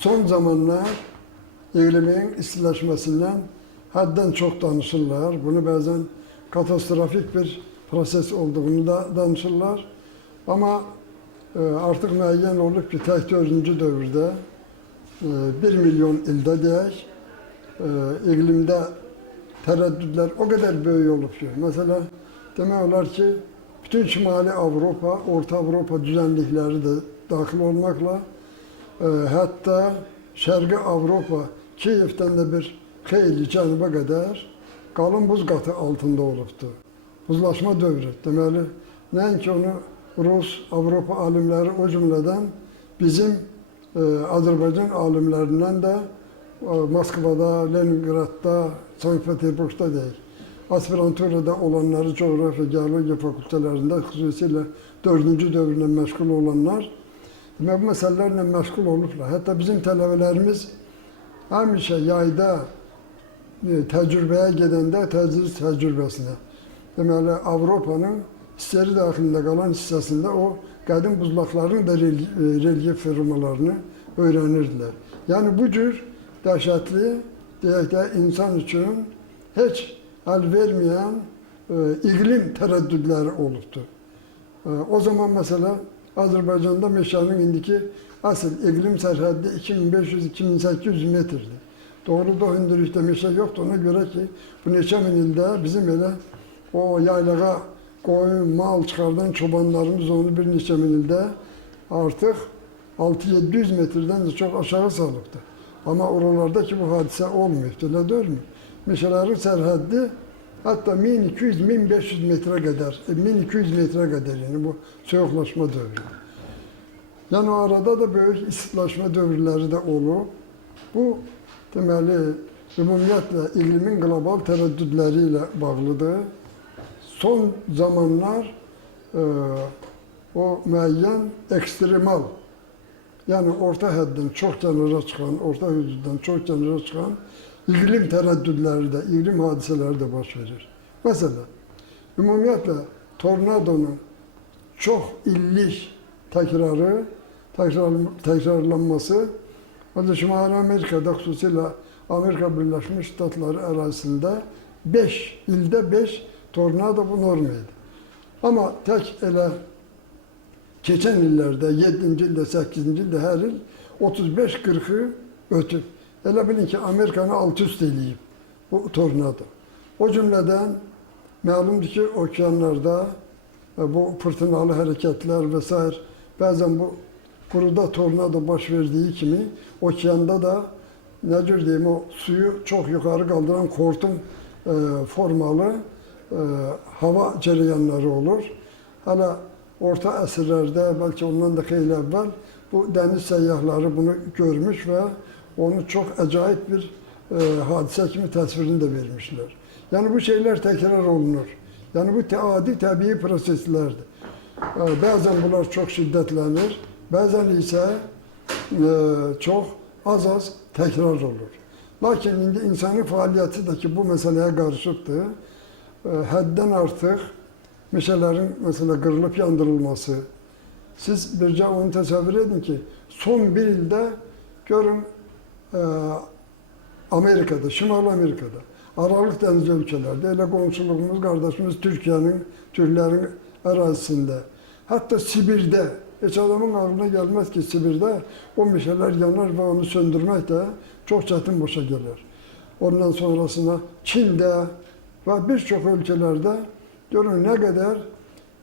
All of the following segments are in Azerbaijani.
son zamanlar iklimin istileşmesinden hadden çok danışırlar. Bunu bazen katastrofik bir proses olduğunu da danışırlar. Ama artık müeyyen olup ki tek 4. dövrde 1 milyon ilde deyək, iklimde tereddütler o kadar büyük olup ki. Mesela demek olar ki bütün Şimali Avrupa, Orta Avrupa düzenlikleri de dahil olmakla hatta Şərqi Avropa, Kiev'den de bir xeyli cənuba qədər qalın buz qatı altında olubdu. Buzlaşma dövrü. Deməli, nəinki onu Rus, Avropa alimləri o cümlədən bizim Azərbaycan alimlərindən də Moskvada, Leningradda, Sankt-Peterburg'da deyək. Aspiranturada olanları coğrafya, geologiya fakültelerinde xüsusilə 4. dövrlə məşğul olanlar bu məsələlərlə məşğul olublar. Hətta bizim tələbələrimiz həmişə yayda təcrübəyə gedəndə tədris təcrübəsinə. Deməli, Avropanın hissəri daxilində qalan hissəsində o qədim buzlaqların da relyef formalarını öyrənirdilər. Yəni bu cür dəhşətli, deyək də insan üçün heç əl verməyən iklim tərəddüdləri olubdur. O zaman mesela Azərbaycanda meşənin indiki asıl iklim sərhəddi 2500-2800 metrdir. Doğruda hündürlükdə meşə yoxdur. Ona görə ki, bu neçə min ildə bizim elə o yaylağa koyun, mal çıxardan çobanlarımız onu bir neçə min ildə artıq 600-700 metreden de çok aşağı salıbdır. Ama oralardaki bu hadisə olmuyor, elə deyilmi? Meşələrin sərhəddi hatta 1200-1500 metre kadar, 1200 metre kadar yani bu soyuqlaşma dövrü. Yani o arada da böyük istilaşma dövrləri də olub. Bu deməli ümumiyyətlə iklimin global tərəddüdləri ilə bağlıdır. Son zamanlar o müəyyən ekstremal, yani orta həddən çox kənara çıxan, orta hüduddan çox kənara çıxan iklim tərəddüdləri də, iklim hadisələri də baş verir. Mesela, ümumiyyətlə tornadonun çox illik təkrarlanması, Şimali Amerika'da xüsusilə Amerika Birləşmiş Ştatları ərazisində 5 ildə 5 tornado bu normaydı. Ama tek elə keçən illərdə 7-ci ildə, 8-ci ildə hər il 35-40'ı ötüb. Elə bilin ki, Amerikanı alt üst eləyib bu tornado. O cümleden məlumdur ki, okeanlarda bu fırtınalı hareketler vesaire, bazen bu kuruda tornado baş verdiği kimi okeanda da ne diyeyim, o suyu çok yukarı kaldıran hortum formalı hava cereyanları olur. Hala orta əsrlərdə, belki ondan da xeyli evvel bu deniz səyyahları bunu görmüş ve onu çok acayip bir hadise kimi təsvirini de vermişler. Yani bu şeyler tekrar olunur. Yani bu adi tabii proseslerdir. Bazen bunlar çok şiddetlenir, bazen ise çok az tekrar olur. Lakin indi insanın faaliyeti de ki bu meseleye karışıktır. Həddən artıq meşələrin mesela kırılıp yandırılması. Siz bircə onu təsəvvür edin ki, son bir ildə görün Amerika'da, Şimali Amerika'da, Aralıq dəniz ölkələrdə, elə qonşuluğumuz, qardaşımız Türklərin ərazisində, hatta Sibir'də, heç adamın ağlına gelmez ki Sibir'də o meşələr yanar ve onu söndürmək də çok çətin başa gelir. Ondan sonrasına Çin'de ve birçok ülkelerde görün ne kadar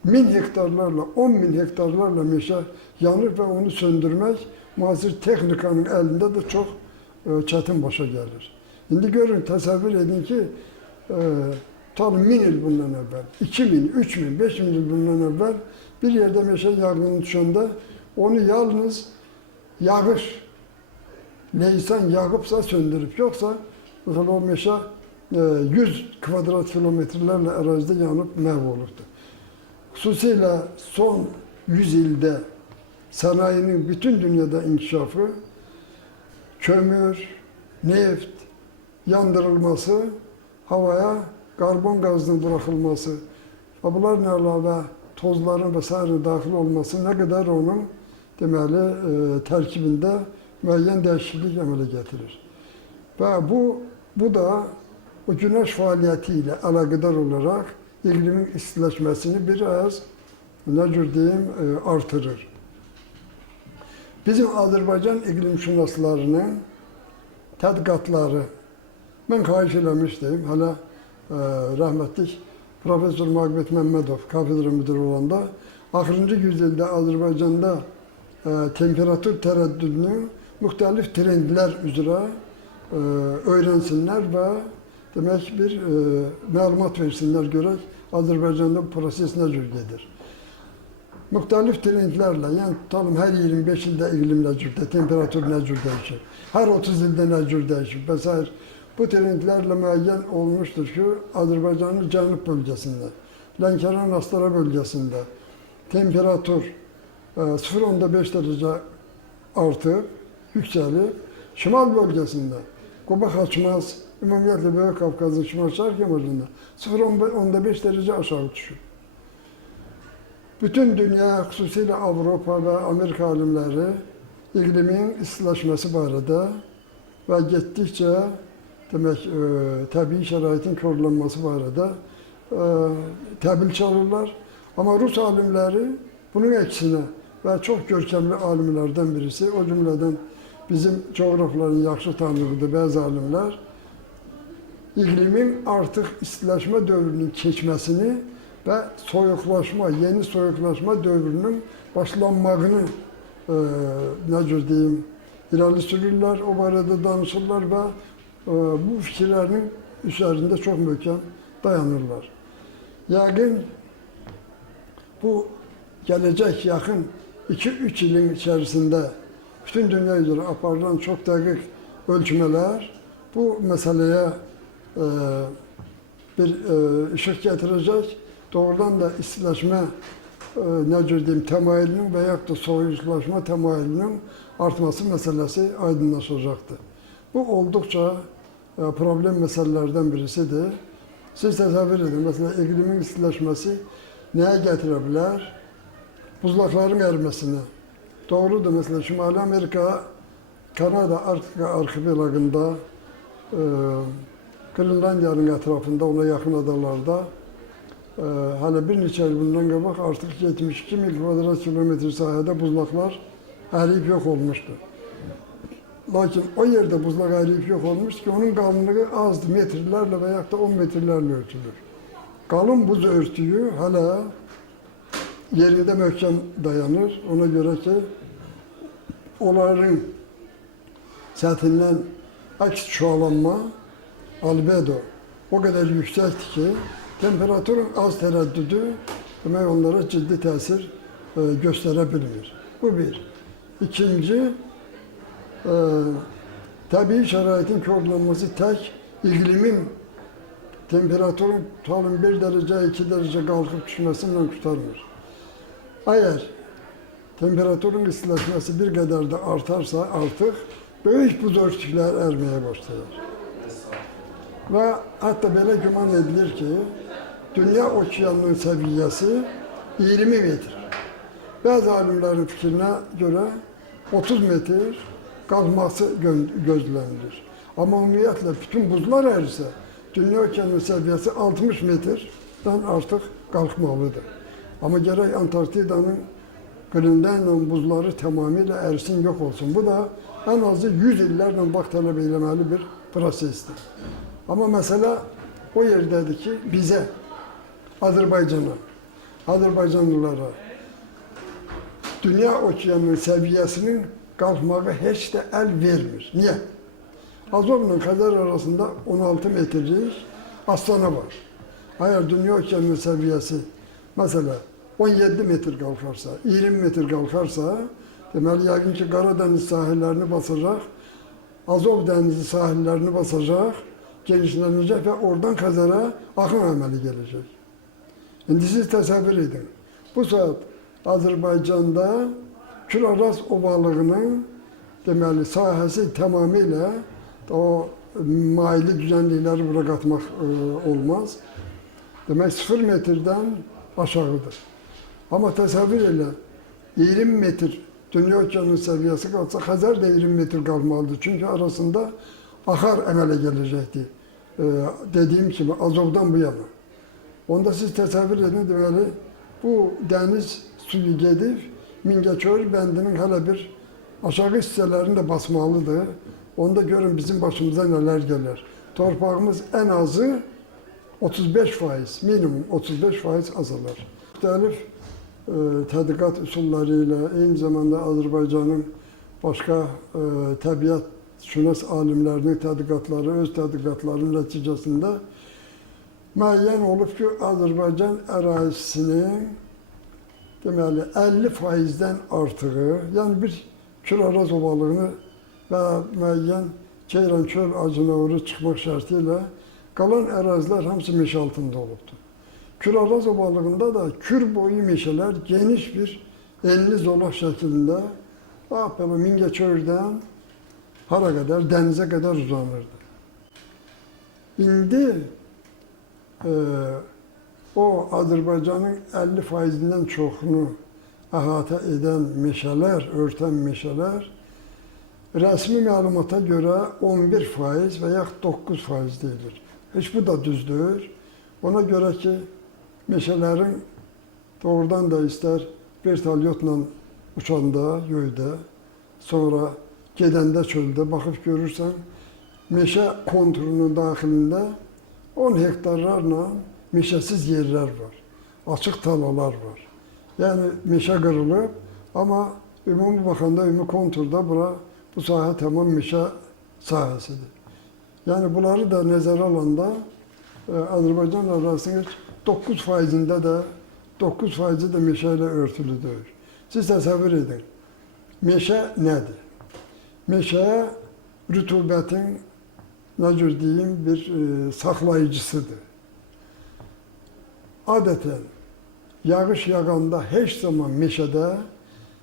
1000 hektarlarla, 10.000 hektarlarla meşe yanır ve onu söndürmek muasir teknikanın elinde de çok çetin başa gelir. Şimdi görün, təsəvvür edin ki, tam 1000 yıl bundan evvel, 2000, 3000, 5000 yıl bundan evvel bir yerde meşe yangını düşende onu yalnız yağış, neysen yağıpsa söndürüp, yoksa mesela o meşe 100 kvadrat kilometrelerle arazide yanıp mahvolurdu. Xüsusilə son 100 ildə sanayinin bütün dünyada inkişafı, kömür, neft yandırılması, havaya karbon gazının bırakılması, bunlarla əlavə tozların vesaire dahil olması ne kadar onun deməli tərkibində müəyyən dəyişiklik əmələ gətirir. Və bu da o günəş fəaliyyəti ilə əlaqədar olaraq iqlimin istiləşməsini biraz, nə cür deyim, artırır. Bizim Azərbaycan iqlimşünaslarının tədqiqatları, mən xahiş eləmişdim, hələ rəhmətlik Profesör Maqbet Məmmədov kafedra müdürü olanda, axırıncı yüzildə Azərbaycanda temperatur tərəddüdünün müxtəlif trendlər üzrə öyrənsinlər və demək bir məlumat versinlər görək Azərbaycanda bu proses nə cür gedir. Müxtəlif trendlərlə, yəni tutalım hər 25 ildə iqlim nə cür, temperatur nə cür dəyişir, hər 30 ildə nə cür dəyişir və s. Bu trendlərlə müəyyən olmuşdur ki, Azərbaycanın cənub bölgəsində, Lənkəran Astara bölgəsində temperatur 0.5 dərəcə artıb, yüksəlib, şimal bölgəsində Quba Xaçmaz, ümumiyyətlə Böyük Qafqazın şimal-şərq kəmərində 0.5 dərəcə aşağı düşür. Bütün dünya, xüsusilə Avropa və Amerika alimləri iqlimin istiləşməsi barədə və getdikcə demək, təbii şəraitin korlanması barədə təbil çalırlar. Amma Rus alimləri bunun əksinə və çox görkəmli alimlərdən birisi, o cümlədən bizim coğrafların yaxşı tanıdığı bəzi alimlər, iqlimin artıq istiləşmə dövrünün keçməsini və soyuqlaşma, yeni soyuqlaşma dövrünün başlanmağını, nə cür deyim, irəli sürürlər, o barədə danışırlar və bu fikirlərin üzərində çox möhkəm dayanırlar. Yəqin bu gələcək yaxın 2-3 ilin içərisində bütün dünya üzrə aparılan çox dəqiq ölçmələr bu məsələyə bir işıq gətirəcək. Doğrudan da istiləşmə, nə cür deyim, təmayülünün və yaxud da soyuqlaşma təmayülünün artması məsələsi aydınlaşacaqdır. Bu olduqca problem məsələlərdən birisidir. Siz təsəvvür edin, məsələn, iqlimin istiləşməsi nəyə gətirə bilər? Buzlaqların əriməsinə. Doğrudur, məsələn, Şimali Amerika, Kanada, Arktika arxipelagında, Qrinlandiyanın ətrafında, ona yaxın adalarda hələ bir neçə il bundan qabaq artıq 72 mil kvadrat kilometr sahədə buzlaqlar əriyib yox olmuşdu. Lakin o yerdə buzlaq əriyib yox olmuş ki, onun qalınlığı azdır, metrlərlə və yaxud da 10 metrlərlə ölçülür. Qalın buz örtüyü hələ yerində möhkəm dayanır. Ona görə ki, onların səthindən əks çoğalanma, albedo o qədər yüksəkdir ki, temperaturun az tərəddüdü demək onlara ciddi təsir göstərə bilmir. Bu bir. İkinci, təbii şəraitin korlanması tək iqlimin temperaturun tutalım 1 dərəcə, 2 dərəcə qalxıb düşməsindən qurtarmır. Əgər temperaturun istiləşməsi bir qədər də artarsa, artıq böyük buz örtüklər ərməyə başlayır. Və hətta belə güman edilir ki, dünya okeanının səviyyəsi 20 metr. Bəzi alimlərin fikrinə görə 30 metr qalxması gözlənilir. Amma ümumiyyətlə bütün buzlar ərisə, dünya okeanının səviyyəsi 60 metrdən artıq qalxmalıdır. Amma gərək Antarktidanın Qrinlandiya buzları tamamilə ərisin, yox olsun. Bu da ən azı 100 illərlə vaxt tələb eləməli bir prosesdir. Amma məsələ o yerdədir ki, bizə, Azərbaycana, Azərbaycanlılara dünya okeanının səviyyəsinin qalxmağı heç də əl vermir. Niyə? Azovla Xəzər arasında 16 metrlik astana var. Əgər dünya okeanının səviyyəsi, məsələn, 17 metr qalxarsa, 20 metr qalxarsa, deməli, yəqin ki, Qaradəniz sahillərini basacaq, Azov dənizi sahillərini basacaq, genişlənəcək və oradan Xəzərə axın əməli gələcək. İndi siz təsəvvür edin, bu saat Azərbaycanda Külaraz ovalığının deməli, sahəsi tamamilə o maili düzənlikləri bura qatmaq olmaz. Demək, 0 metrdən aşağıdır. Amma təsəvvür elə, 20 metr Dünya okyanus seviyesi kalsa Xəzər də 20 metr qalmalıdır. Çünki arasında axar əmələ gələcəkdir. Dediyim kimi Azovdan bu yana. Onda siz təsəvvür edin, deməli, bu dəniz suyu gedib Mingəçevir bəndinin hələ bir aşağı hissələrini də basmalıdır. Onda görün bizim başımıza nələr gəlir. Torpağımız ən azı 35%, minimum 35% azalır. Müxtəlif tədqiqat üsulları ilə, eyni zamanda Azərbaycanın başqa təbiət şünas alimlərinin tədqiqatları, öz tədqiqatlarının nəticəsində müəyyən olub ki, Azərbaycan ərazisinin deməli 50%-dən artığı, yəni bir Küraraz ovalığını və müəyyən Ceyran-Çöl acınavuru çıxmaq şərti ilə qalan ərazilər hamısı meşə altında olubdur. Küraraz ovalığında da kür boyu meşələr geniş bir enli zolaq şəklində belə Mingəçevirdən hara qədər, dənizə qədər uzanırdı. İndi o Azərbaycanın 50%-dən çoxunu əhatə edən meşələr, örtən meşələr rəsmi məlumata görə 11% və yaxud 9% deyilir. Heç bu da düzdür. Ona görə ki, meşələrin doğrudan da istər vertolyotla uçanda, göydə, sonra gedəndə çöldə baxıb görürsən, meşə konturunun daxilində 10 hektarlarla meşəsiz yerlər var, açıq talalar var. Yəni meşə qırılıb, amma ümumi baxanda, ümumi konturda bu sahə tamam meşə sahəsidir. Yəni bunları da nəzərə alanda Azərbaycan ərazisinin 9%-də də 9% də meşə ilə örtülüdür. Siz təsəvvür edin, meşə nədir? Meşə rütubətin, nə cür deyim, bir saxlayıcısıdır. Adətən yağış yağanda heç zaman meşədə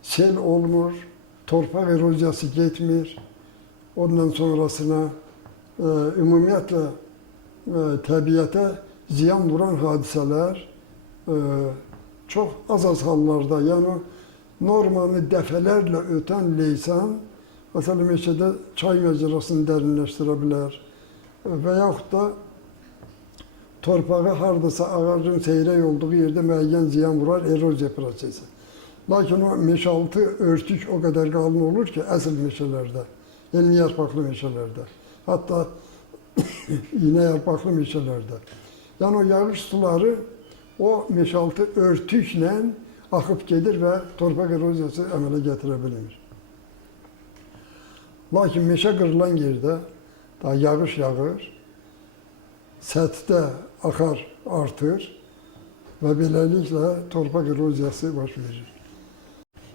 sel olmur, torpaq eroziyası getmir. Ondan sonrasına ümumiyyətlə təbiətə ziyan vuran hadisələr çox az hallarda, yəni normanı dəfələrlə ötən leysan, məsələn, meşədə çay məcrasını dərinləşdirə bilər və yaxud da torpağı hardasa ağacın seyrək olduğu yerdə müəyyən ziyan vurar, eroziya prosesi. Lakin o meşaltı örtük o qədər qalın olur ki, əsl meşələrdə, enli yarpaqlı meşələrdə, hətta iğnə yarpaqlı meşələrdə. Yəni o yağış suları o meşaltı örtüklə axıb gedir və torpaq eroziyası əmələ gətirə bilmir. Lakin meşə qırılan yerdə daha yağış yağır, səthdə axar artır və beləliklə torpaq eroziyası baş verir.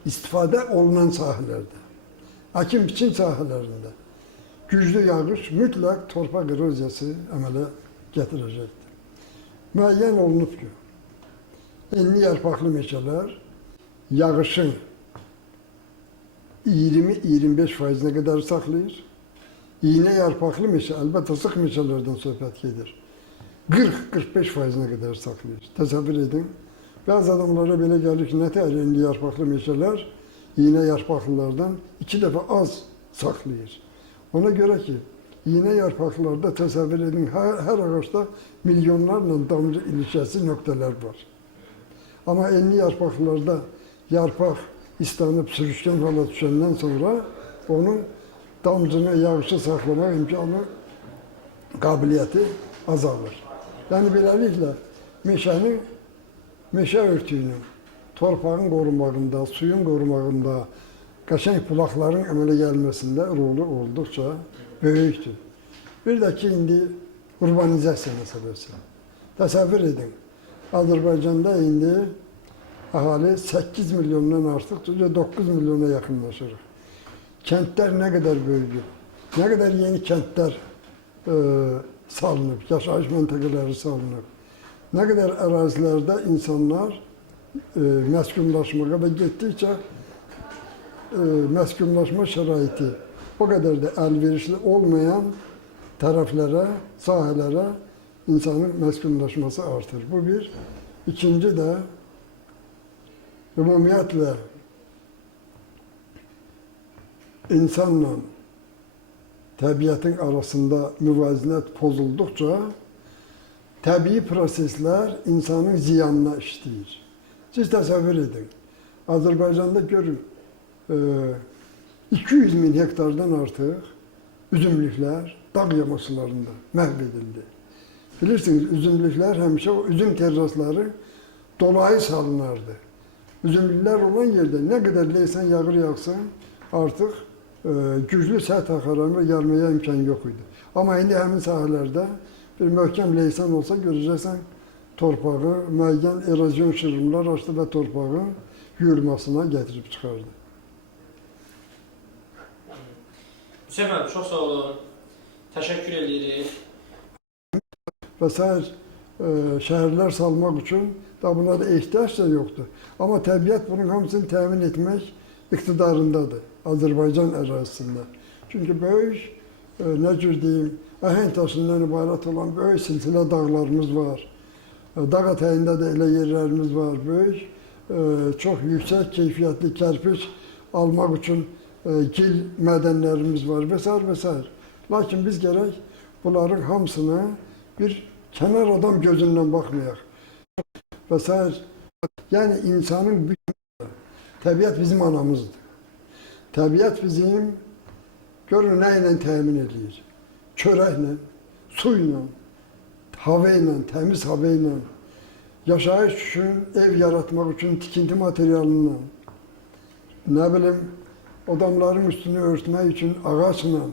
İstifadə olunan sahələrdə, əkin-biçin sahələrində güclü yağış mütləq torpaq eroziyası əmələ gətirəcəkdir. Müəyyən olunub ki, enli yarpaqlı meşələr yağışın 20-25%-nə qədər saxlayır. İğnə yarpaqlı meşə, əlbəttə sıx meşələrdən söhbət gedir. 40-45%-nə qədər saxlayır. Təsəvvür edin. Bəzi adamlara belə gəlir ki, nətər enli yarpaqlı meşələr iğnə yarpaqlılardan 2 dəfə az saxlayır. Ona görə ki, iğnə yarpaqlılarda təsəvvür edin, hər ağaçda milyonlarla damcı ilişəsi nöqtələr var. Amma enli yarpaqlılarda yarpaq islanıb sürüşkən hala düşəndən sonra onun damcını, yağışı saxlamaq imkanı, qabiliyyəti azalır. Yəni beləliklə meşə örtüyünün torpağın qorunmağında, suyun qorunmağında, qəşəng bulaqların əmələ gəlməsində rolu olduqca böyükdür. Bir də ki, indi urbanizasiya məsələsi. Təsəvvür edin, Azərbaycanda indi əhali 8 milyondan artıq, 9 milyona yaxınlaşırıq. Kəndlər nə qədər böyüdür, nə qədər yeni kəndlər salınıb, yaşayış məntəqələri salınıb, nə qədər ərazilərdə insanlar məskunlaşmağa və getdikcə məskunlaşma şəraiti o qədər də əlverişli olmayan tərəflərə, sahələrə insanın məskunlaşması artır. Bu bir. İkinci də ümumiyyətlə insanla təbiətin arasında müvazinət pozulduqca təbii proseslər insanın ziyanına işləyir. Siz təsəvvür edin, Azərbaycanda görün, 200 min hektardan artıq üzümlüklər dağ yamaçlarında məhv edildi. Bilirsiniz, üzümlüklər həmişə o üzüm terrasları dolayı salınardı. Üzümlüklər olan yerdə nə qədər leysan yağır yağsın, artıq güclü səth axaran və gəlməyə imkan yox idi. Amma indi həmin sahələrdə bir möhkəm leysan olsa görəcəksən, torpağı, müəyyən erozyon şırımlar açdı və torpağın yuyulmasına gətirib çıxardı. Hüseyin müəllim, çox sağ olun. Təşəkkür edirik. Və sair şəhərlər salmaq üçün da buna da ehtiyac da yoxdur. Amma təbiət bunun hamısını təmin etmək iqtidarındadır Azərbaycan ərazisində. Çünki böyük, nə cür deyim, əhəng daşından ibarət olan böyük silsilə dağlarımız var. Dağ ətəyində də elə yerlərimiz var. Böyük, çox yüksək keyfiyyətli kərpiç almaq üçün gil mədənlərimiz var və s. və s. Lakin biz gərək bunların hamısını bir kənar adam gözündən baxmayaq və s. Yəni insanın bütün təbiət bizim anamızdır. Təbiət bizim görün nə ilə təmin edir? Çörəklə, su ilə, hava ilə, təmiz hava ilə, yaşayış üçün, ev yaratmaq üçün tikinti materialıyla, nə bilim, adamların üstünü örtmək üçün ağaçla,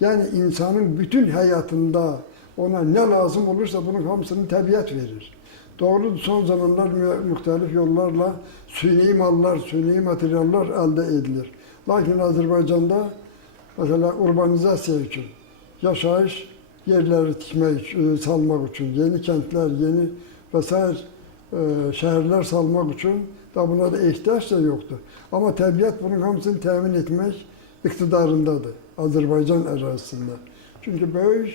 yəni insanın bütün həyatında ona nə lazım olursa bunun hamısını təbiət verir. Doğrudur, son zamanlar müxtəlif yollarla süni mallar, süni materiallar əldə edilir. Lakin Azərbaycanda məsələ urbanizasiya üçün, yaşayış yerləri tikmək, salmaq üçün, yeni kəndlər, yeni və s. Şəhərlər salmaq üçün da buna da ehtiyac da yoxdur. Amma təbiət bunun hamısını təmin etmək iqtidarındadır Azərbaycan ərazisində. Çünki böyük,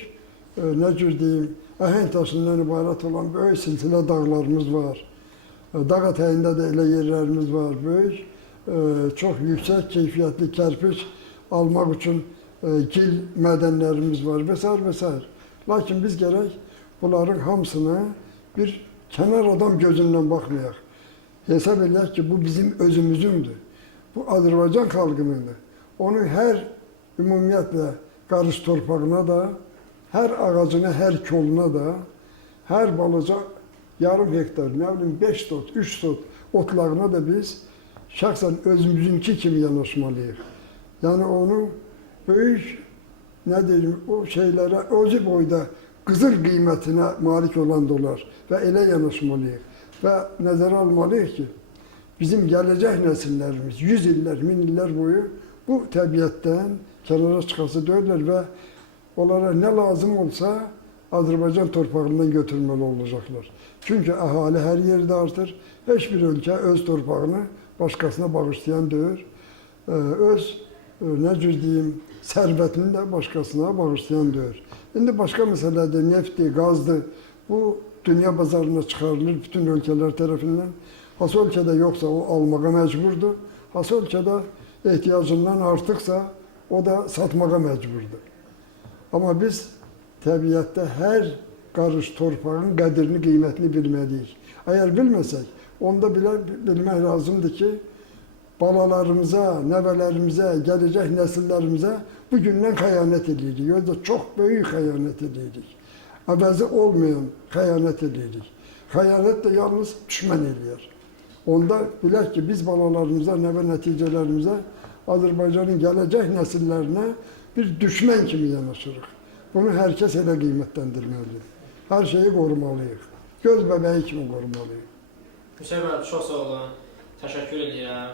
nə cür deyim, əhəng daşından ibarət olan böyük silsilə dağlarımız var. Dağ ətəyində də elə yerlərimiz var. Böyük, çox yüksək keyfiyyətli kərpiç almaq üçün gil mədənlərimiz var və s. və s. Lakin biz gərək bunların hamısını bir kənar adam gözündən baxmayaq. Hesab edək ki, bu bizim özümüzündür. Bu Azərbaycan xalqınındır. Onun hər ümumiyyətlə qarış torpağına da, hər ağacına, hər koluna da, hər balaca yarım hektar, nə bilim 5 sot, 3 sot otlağına da biz şəxsən özümüzünki kimi yanaşmalıyıq. Yəni onu böyük, nə deyim, o şeylərə özü boyda qızıl qiymətinə malik olan dolar və elə yanaşmalıyıq. Və nəzərə almalıyıq ki, bizim gələcək nəsillərimiz 100 illər, 1000 illər boyu bu təbiətdən kənara çıxası deyirlər və onlara nə lazım olsa Azərbaycan torpağından götürməli olacaqlar. Çünki əhali hər yerdə artır. Heç bir ölkə öz torpağını başqasına bağışlayan deyir. Öz, nə cür deyim, sərvətini də başqasına bağışlayan deyir. İndi başqa məsələdir, neftdir, qazdır. Bu dünya bazarına çıxarılır bütün ölkələr tərəfindən. Hansı ölkədə yoxsa o almağa məcburdur. Hansı ölkədə ehtiyacından artıqsa o da satmağa məcburdur. Amma biz təbiətdə hər qarış torpağın qədrini, qiymətini bilməliyik. Əgər bilməsək, onda bilmək lazımdır ki, balalarımıza, nəvələrimizə, gələcək nəsillərimizə bugündən xəyanət edirik. Yoxsa çox böyük xəyanət edirik. Əvəzi olmayan xəyanət edirik. Xəyanət də yalnız düşmən eləyər. Onda bilək ki, biz balalarımıza, nəvə nəticələrimizə, Azərbaycanın gələcək nəsillərinə bir düşmən kimi yanaşırıq. Bunu hər kəs elə qiymətləndirməlidir. Hər şeyi qorumalıyıq. Göz bəbəyi kimi qorumalıyıq. Hüseyin müəllim, çox sağ olun. Təşəkkür edirəm.